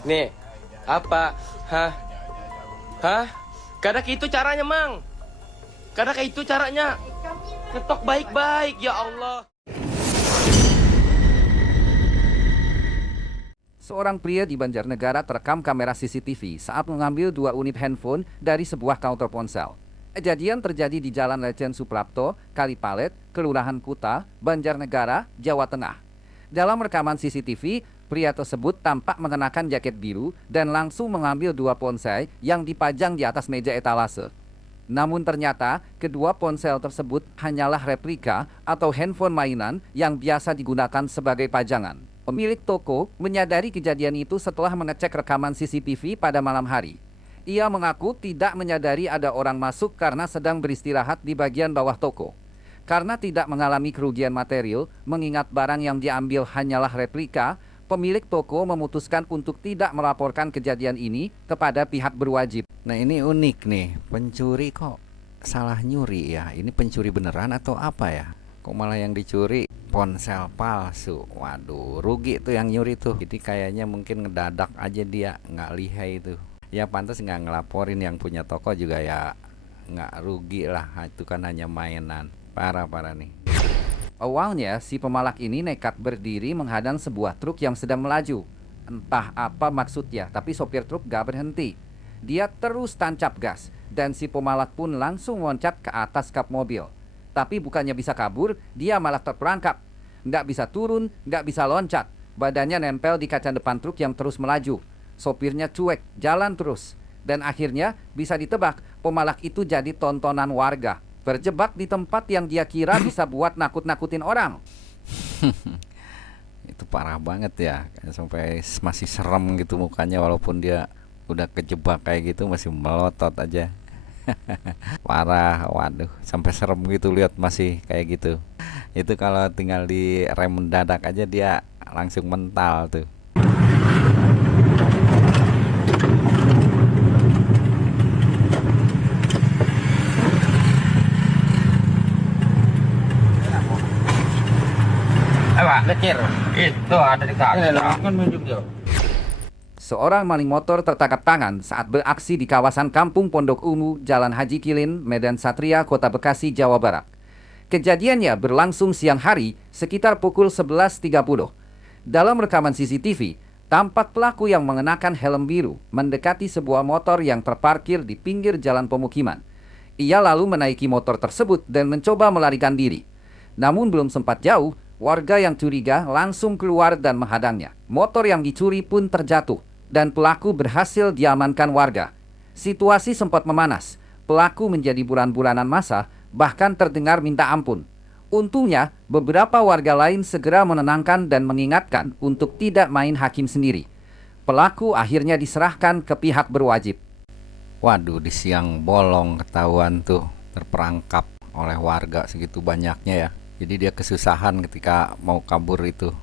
Nih, apa? Hah? Hah? Karena itu caranya, Mang. Karena kayak itu caranya. Ketok baik-baik, ya Allah. Seorang pria di Banjarnegara terekam kamera CCTV saat mengambil 2 unit handphone dari sebuah counter ponsel. Kejadian terjadi di Jalan Lejen Suprapto, Kalipalet, Kelurahan Kuta, Banjarnegara, Jawa Tengah. Dalam rekaman CCTV, pria tersebut tampak mengenakan jaket biru dan langsung mengambil 2 ponsel yang dipajang di atas meja etalase. Namun ternyata kedua ponsel tersebut hanyalah replika atau handphone mainan yang biasa digunakan sebagai pajangan. Pemilik toko menyadari kejadian itu setelah mengecek rekaman CCTV pada malam hari. Ia mengaku tidak menyadari ada orang masuk karena sedang beristirahat di bagian bawah toko. Karena tidak mengalami kerugian material, mengingat barang yang diambil hanyalah replika, pemilik toko memutuskan untuk tidak melaporkan kejadian ini kepada pihak berwajib. Nah ini unik nih, pencuri kok salah nyuri ya? Ini pencuri beneran atau apa ya? Kok malah yang dicuri ponsel palsu? Waduh, rugi tuh yang nyuri tuh. Jadi kayaknya mungkin ngedadak aja dia, nggak lihai itu. Ya pantas nggak ngelaporin, yang punya toko juga ya nggak rugi lah. Itu kan hanya mainan. Parah-parah nih. Awalnya si pemalak ini nekat berdiri menghadang sebuah truk yang sedang melaju. Entah apa maksudnya, tapi sopir truk gak berhenti. Dia terus tancap gas dan si pemalak pun langsung loncat ke atas kap mobil. Tapi bukannya bisa kabur, dia malah terperangkap. Nggak bisa turun, nggak bisa loncat. Badannya nempel di kaca depan truk yang terus melaju. Sopirnya cuek, jalan terus. Dan akhirnya bisa ditebak, pemalak itu jadi tontonan warga. Terjebak di tempat yang dia kira bisa buat nakut-nakutin orang. Itu parah banget ya, sampai masih serem gitu mukanya, walaupun dia udah kejebak kayak gitu masih melotot aja. Parah, waduh, sampai serem gitu lihat masih kayak gitu. Itu kalau tinggal di rem mendadak aja dia langsung mental tuh. Itu ada di kaki. Seorang maling motor tertangkap tangan saat beraksi di kawasan Kampung Pondok Ungu, Jalan Haji Kilin, Medan Satria, Kota Bekasi, Jawa Barat. Kejadiannya berlangsung siang hari sekitar pukul 11.30. Dalam rekaman CCTV, tampak pelaku yang mengenakan helm biru mendekati sebuah motor yang terparkir di pinggir jalan pemukiman. Ia lalu menaiki motor tersebut dan mencoba melarikan diri. Namun belum sempat jauh, warga yang curiga langsung keluar dan menghadangnya. Motor yang dicuri pun terjatuh dan pelaku berhasil diamankan warga. Situasi sempat memanas. Pelaku menjadi bulan-bulanan massa, bahkan terdengar minta ampun. Untungnya, beberapa warga lain segera menenangkan dan mengingatkan untuk tidak main hakim sendiri. Pelaku akhirnya diserahkan ke pihak berwajib. Waduh, di siang bolong ketahuan tuh terperangkap oleh warga segitu banyaknya ya. Jadi dia kesusahan ketika mau kabur itu.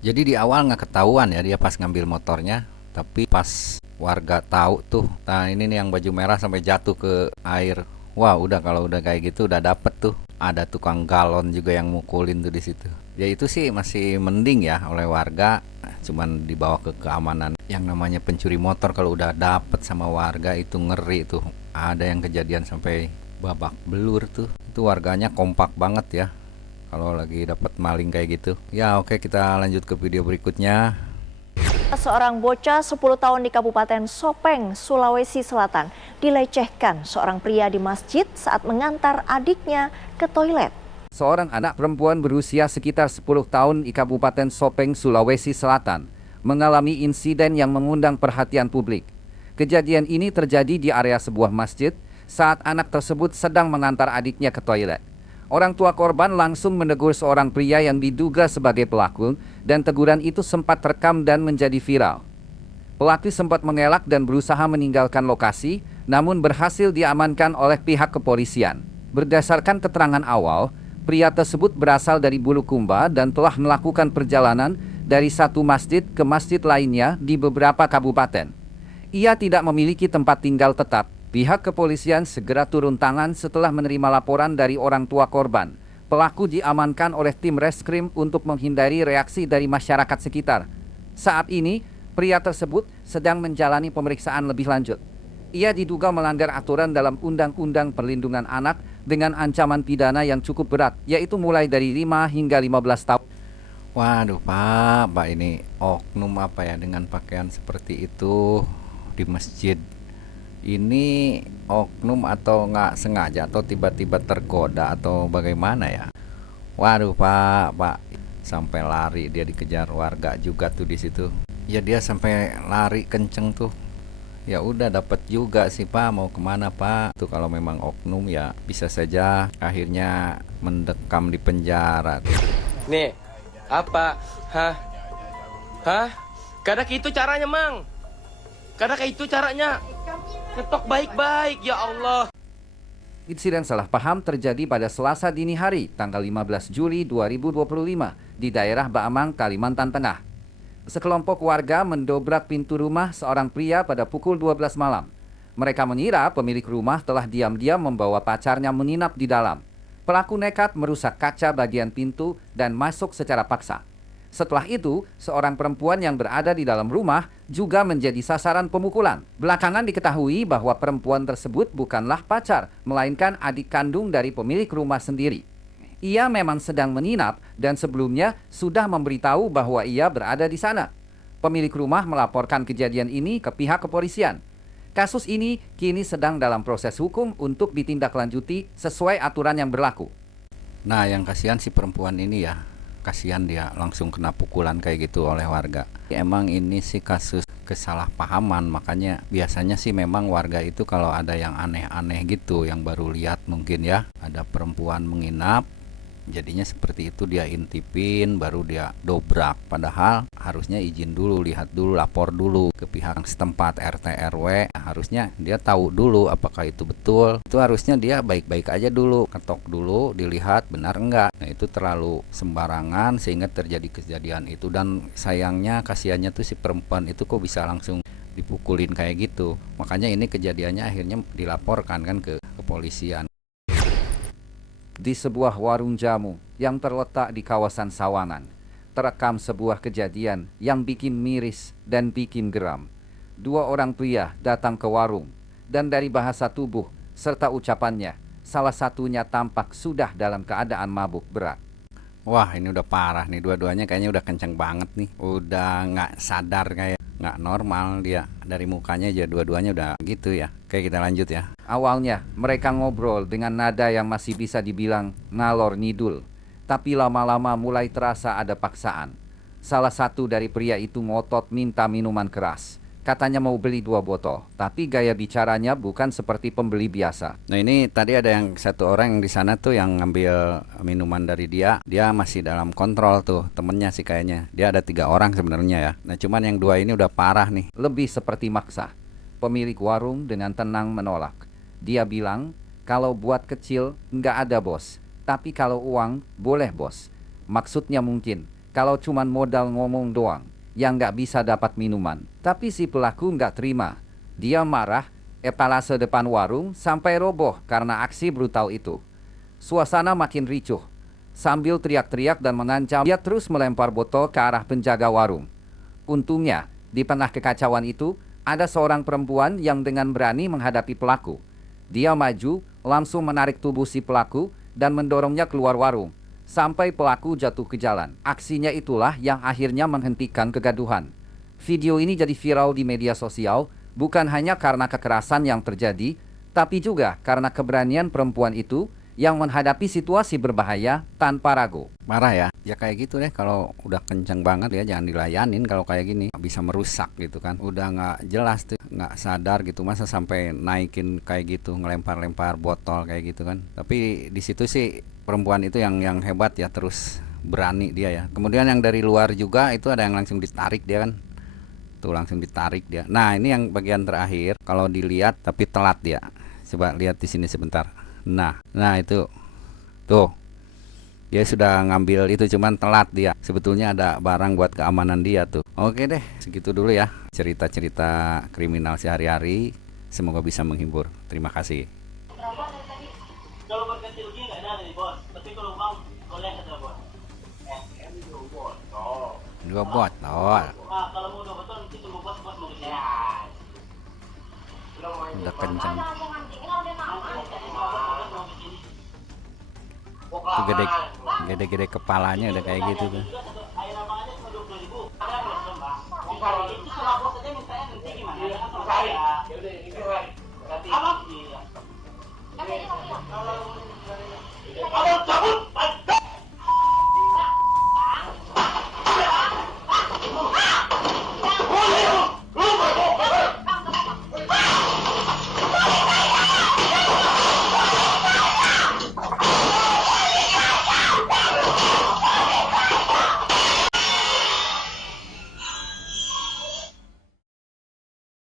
Jadi di awal nggak ketahuan ya dia pas ngambil motornya, tapi pas warga tahu tuh, nah ini nih yang baju merah sampai jatuh ke air. Wah udah, kalau udah kayak gitu udah dapet tuh. Ada tukang galon juga yang mukulin tuh di situ. Ya itu sih masih mending ya oleh warga, cuman dibawa ke keamanan. Yang namanya pencuri motor kalau udah dapet sama warga itu ngeri tuh. Ada yang kejadian sampai babak belur tuh. Itu warganya kompak banget ya kalau lagi dapat maling kayak gitu. Ya oke, kita lanjut ke video berikutnya. Seorang bocah 10 tahun di Kabupaten Sopeng, Sulawesi Selatan dilecehkan seorang pria di masjid saat mengantar adiknya ke toilet. Seorang anak perempuan berusia sekitar 10 tahun di Kabupaten Sopeng, Sulawesi Selatan mengalami insiden yang mengundang perhatian publik. Kejadian ini terjadi di area sebuah masjid saat anak tersebut sedang mengantar adiknya ke toilet. Orang tua korban langsung menegur seorang pria yang diduga sebagai pelaku dan teguran itu sempat terekam dan menjadi viral. Pelaku sempat mengelak dan berusaha meninggalkan lokasi, namun berhasil diamankan oleh pihak kepolisian. Berdasarkan keterangan awal, pria tersebut berasal dari Bulukumba dan telah melakukan perjalanan dari satu masjid ke masjid lainnya di beberapa kabupaten. Ia tidak memiliki tempat tinggal tetap. Pihak kepolisian segera turun tangan setelah menerima laporan dari orang tua korban. Pelaku diamankan oleh tim reskrim untuk menghindari reaksi dari masyarakat sekitar. Saat ini, Pria tersebut sedang menjalani pemeriksaan lebih lanjut. Ia diduga melanggar aturan dalam Undang-Undang Perlindungan Anak dengan ancaman pidana yang cukup berat, yaitu mulai dari 5 hingga 15 tahun. Waduh Pak ini oknum apa ya dengan pakaian seperti itu di masjid. Ini oknum atau nggak sengaja atau tiba-tiba tergoda atau bagaimana ya? Waduh Pak sampai lari dia dikejar warga juga tuh di situ. Ya dia sampai lari kenceng tuh. Ya udah dapat juga sih Pak, mau kemana Pak? Tuh kalau memang oknum ya bisa saja akhirnya mendekam di penjara tuh. Nih, apa? Hah? Karena itu caranya, Mang. Karena itu caranya. Ketok baik-baik, ya Allah. Insiden salah paham terjadi pada Selasa dini hari, tanggal 15 Juli 2025 di daerah Baamang, Kalimantan Tengah. Sekelompok warga mendobrak pintu rumah seorang pria pada pukul 12 malam. Mereka mengira pemilik rumah telah diam-diam membawa pacarnya menginap di dalam. Pelaku nekat merusak kaca bagian pintu dan masuk secara paksa. Setelah itu, seorang perempuan yang berada di dalam rumah juga menjadi sasaran pemukulan. Belakangan diketahui bahwa perempuan tersebut bukanlah pacar, melainkan adik kandung dari pemilik rumah sendiri. Ia memang sedang menginap dan sebelumnya sudah memberitahu bahwa ia berada di sana. Pemilik rumah melaporkan kejadian ini ke pihak kepolisian. Kasus ini kini sedang dalam proses hukum untuk ditindaklanjuti sesuai aturan yang berlaku. Nah yang kasihan si perempuan ini ya, kasihan dia langsung kena pukulan kayak gitu oleh warga. Emang ini sih kasus kesalahpahaman, makanya biasanya sih memang warga itu kalau ada yang aneh-aneh gitu, yang baru lihat mungkin ya, ada perempuan menginap, jadinya seperti itu dia intipin baru dia dobrak, padahal harusnya izin dulu, lihat dulu, lapor dulu ke pihak setempat RT RW. Harusnya dia tahu dulu apakah itu betul, itu harusnya dia baik-baik aja dulu, ketok dulu dilihat benar enggak. Nah itu terlalu sembarangan sehingga terjadi kejadian itu, dan sayangnya kasihannya tuh si perempuan itu kok bisa langsung dipukulin kayak gitu. Makanya ini kejadiannya akhirnya dilaporkan kan ke kepolisian. Di sebuah warung jamu yang terletak di kawasan Sawangan, terekam sebuah kejadian yang bikin miris dan bikin geram. Dua orang pria datang ke warung, dan dari bahasa tubuh serta ucapannya, salah satunya tampak sudah dalam keadaan mabuk berat. Wah ini udah parah nih, dua-duanya kayaknya udah kenceng banget nih, udah nggak sadar, kayak nggak normal dia, dari mukanya aja dua-duanya udah gitu ya. Oke kita lanjut ya. Awalnya mereka ngobrol dengan nada yang masih bisa dibilang ngalor ngidul, tapi lama-lama mulai terasa ada paksaan. Salah satu dari pria itu ngotot minta minuman keras. Katanya mau beli 2 botol, tapi gaya bicaranya bukan seperti pembeli biasa. Nah ini tadi ada yang satu orang yang di sana tuh yang ngambil minuman dari dia masih dalam kontrol tuh, temennya sih kayaknya. Dia ada 3 orang sebenarnya ya. Nah cuman yang 2 ini udah parah nih. Lebih seperti maksa. Pemilik warung dengan tenang menolak. Dia bilang, kalau buat kecil nggak ada bos, tapi kalau uang boleh bos. Maksudnya mungkin, kalau cuman modal ngomong doang, yang nggak bisa dapat minuman. Tapi si pelaku nggak terima. Dia marah, etalase depan warung sampai roboh karena aksi brutal itu. Suasana makin ricuh. Sambil teriak-teriak dan mengancam, dia terus melempar botol ke arah penjaga warung. Untungnya, di tengah kekacauan itu, ada seorang perempuan yang dengan berani menghadapi pelaku. Dia maju, langsung menarik tubuh si pelaku dan mendorongnya keluar warung, sampai pelaku jatuh ke jalan. Aksinya itulah yang akhirnya menghentikan kegaduhan. Video ini jadi viral di media sosial, bukan hanya karena kekerasan yang terjadi, tapi juga karena keberanian perempuan itu yang menghadapi situasi berbahaya tanpa ragu. Parah ya. Ya kayak gitu deh, kalau udah kenceng banget ya jangan dilayanin kalau kayak gini. Bisa merusak gitu kan. Udah nggak jelas tuh, nggak sadar gitu, masa sampai naikin kayak gitu, ngelempar-lempar botol kayak gitu kan. Tapi di situ sih perempuan itu yang hebat ya, terus berani dia ya. Kemudian yang dari luar juga itu ada yang langsung ditarik dia kan. Tuh langsung ditarik dia. Nah, ini yang bagian terakhir kalau dilihat tapi telat dia. Coba lihat di sini sebentar. Nah itu. Tuh. Dia sudah ngambil itu, cuman telat dia. Sebetulnya ada barang buat keamanan dia tuh. Oke deh, segitu dulu ya cerita-cerita kriminal sehari-hari. Semoga bisa menghibur. Terima kasih. Kalau berkecilnya nggak ada nih bos, tapi kalau uang boleh ada bos. 2 botol. Nah kalau mau 2 botol nanti tunggu Udah kencang. Tuh gede kepalanya udah kayak gitu tuh. Abang